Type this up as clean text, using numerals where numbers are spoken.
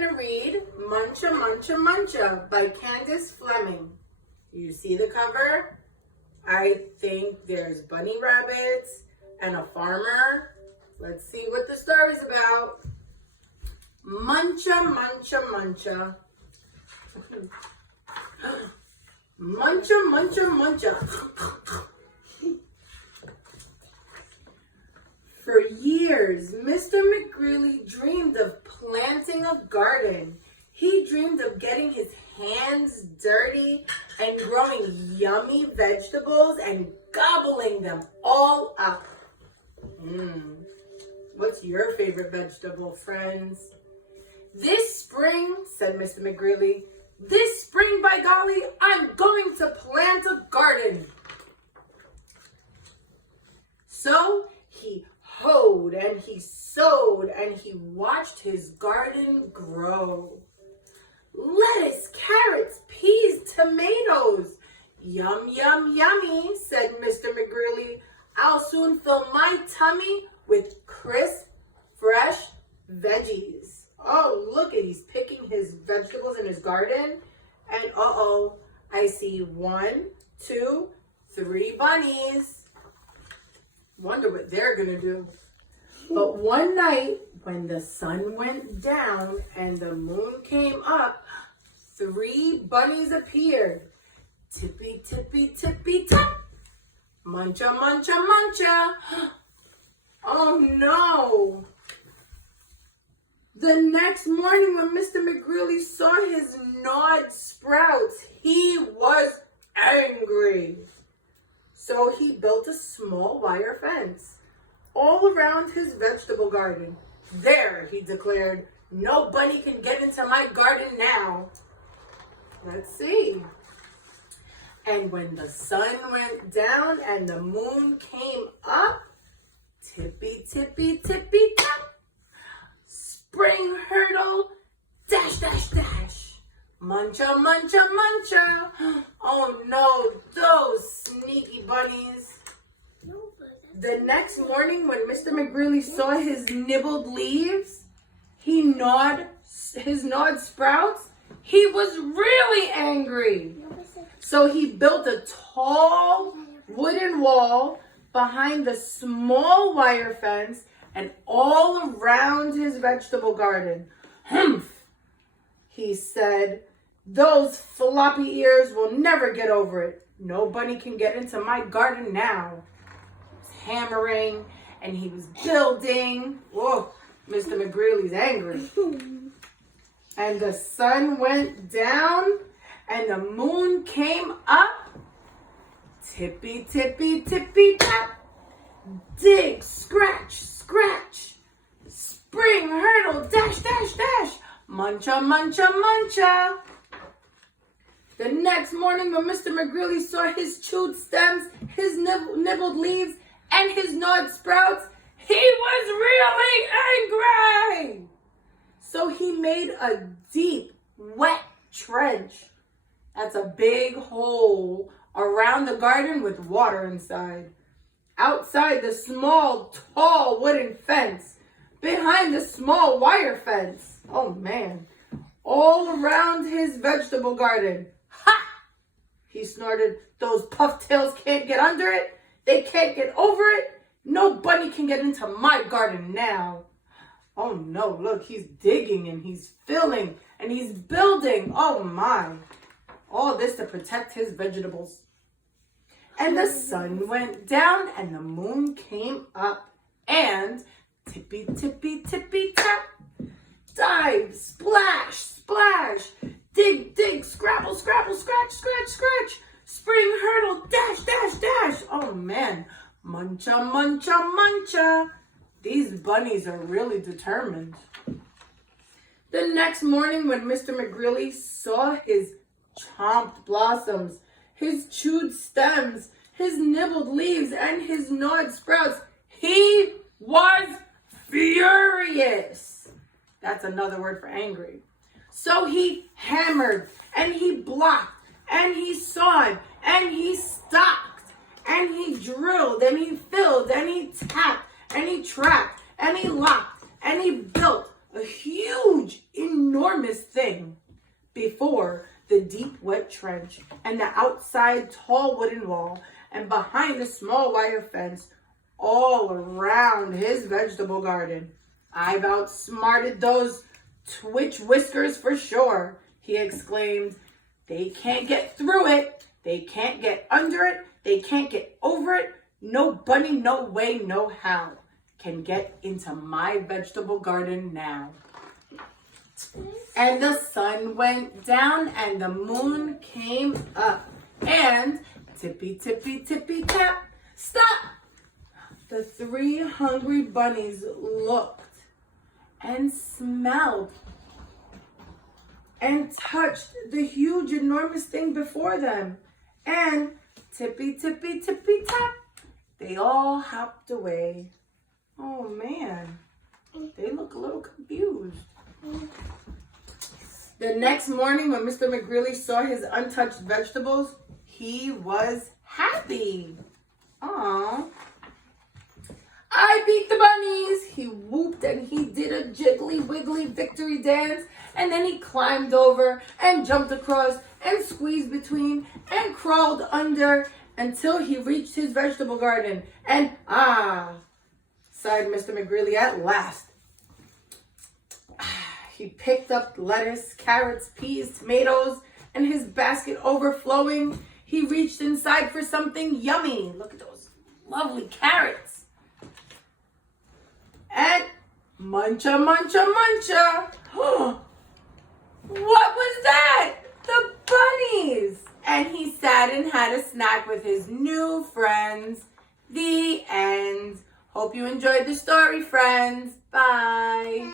going to read Muncha, Muncha, Muncha by Candace Fleming. You see the cover? I think there's bunny rabbits and a farmer. Let's see what the story's about. Muncha, Muncha, Muncha. Muncha, Muncha, Muncha. For years, Mr. McGreely dreamed of planting a garden. He dreamed of getting his hands dirty and growing yummy vegetables and gobbling them all up. What's your favorite vegetable, friends? This spring, said Mr. McGreely, this spring, by golly, I'm going to plant a garden. So he hoed and he sowed and he watched his garden grow. Lettuce, carrots, peas, tomatoes. Yum, yum, yummy, said Mr. McGreely. I'll soon fill my tummy with crisp, fresh veggies. Oh, look at, he's picking his vegetables in his garden. And uh-oh, I see 1, 2, 3 bunnies. Wonder what they're gonna do. But one night, when the sun went down and the moon came up, 3 bunnies appeared. Tippy, tippy, tippy, tap. Muncha, muncha, muncha. Oh no. The next morning when Mr. McGreely saw his gnawed sprouts, he was angry. So he built a small wire fence all around his vegetable garden. There, he declared, no bunny can get into my garden now. Let's see. And when the sun went down and the moon came up, tippy, tippy, tippy, tap. Spring hurdle, dash, dash, dash. Muncha, muncha, muncha. Oh no, those sneaky bunnies. The next morning when Mr. McGreely saw his nibbled leaves, his gnawed sprouts, he was really angry. So he built a tall wooden wall behind the small wire fence and all around his vegetable garden. Humph, he said, those floppy ears will never get over it. No bunny can get into my garden now. He was hammering and he was building. Whoa, Mr. McGreely's angry. And the sun went down and the moon came up. Tippy, tippy, tippy, tap. Dig, scratch, scratch. Spring hurdle, dash, dash, dash. Muncha, muncha, muncha. The next morning when Mr. McGreely saw his chewed stems, his nibbled leaves, and his gnawed sprouts, he was really angry. So he made a deep, wet trench. That's a big hole around the garden with water inside. Outside the small, tall wooden fence. Behind the small wire fence. Oh man. All around his vegetable garden. Ha! He snorted. Those pufftails can't get under it. They can't get over it. No bunny can get into my garden now. Oh no, look, he's digging and he's filling and he's building. Oh my. All this to protect his vegetables. And the sun went down and the moon came up. And tippy, tippy, tippy, tap. Dive, splash, splash. Dig, dig, scrabble, scrabble, scratch, scratch, scratch. Spring hurdle, dash, dash, dash. Oh man. Muncha, muncha, muncha. These bunnies are really determined. The next morning when Mr. McGreely saw his chomped blossoms, his chewed stems, his nibbled leaves, and his gnawed sprouts, he was furious. That's another word for angry. So he hammered, and he blocked, and he sawed, and he stocked, and he drilled, and he filled, and he tapped, and he trapped, and he locked, and he built a huge, enormous thing before the deep, wet trench and the outside tall wooden wall and behind the small wire fence all around his vegetable garden. I've outsmarted those twitch whiskers for sure, he exclaimed. They can't get through it. They can't get under it. They can't get over it. No bunny, no way, no how can get into my vegetable garden now. And the sun went down and the moon came up. And tippy, tippy, tippy, tap, stop! The 3 hungry bunnies looked and smelled and touched the huge, enormous thing before them. And tippy, tippy, tippy, tap, they all hopped away. Oh man, they look a little confused. The next morning when Mr. McGreely saw his untouched vegetables, he was happy. Aww. I beat the bunnies, he whooped, and he did a jiggly wiggly victory dance, and then he climbed over and jumped across and squeezed between and crawled under until he reached his vegetable garden. And sighed Mr. McGreely, at last. He picked up lettuce, carrots, peas, tomatoes, and his basket overflowing, he reached inside for something yummy. Look at those lovely carrots. And muncha, muncha, muncha. What was that? The bunnies. And he sat and had a snack with his new friends. The end. Hope you enjoyed the story, friends. Bye.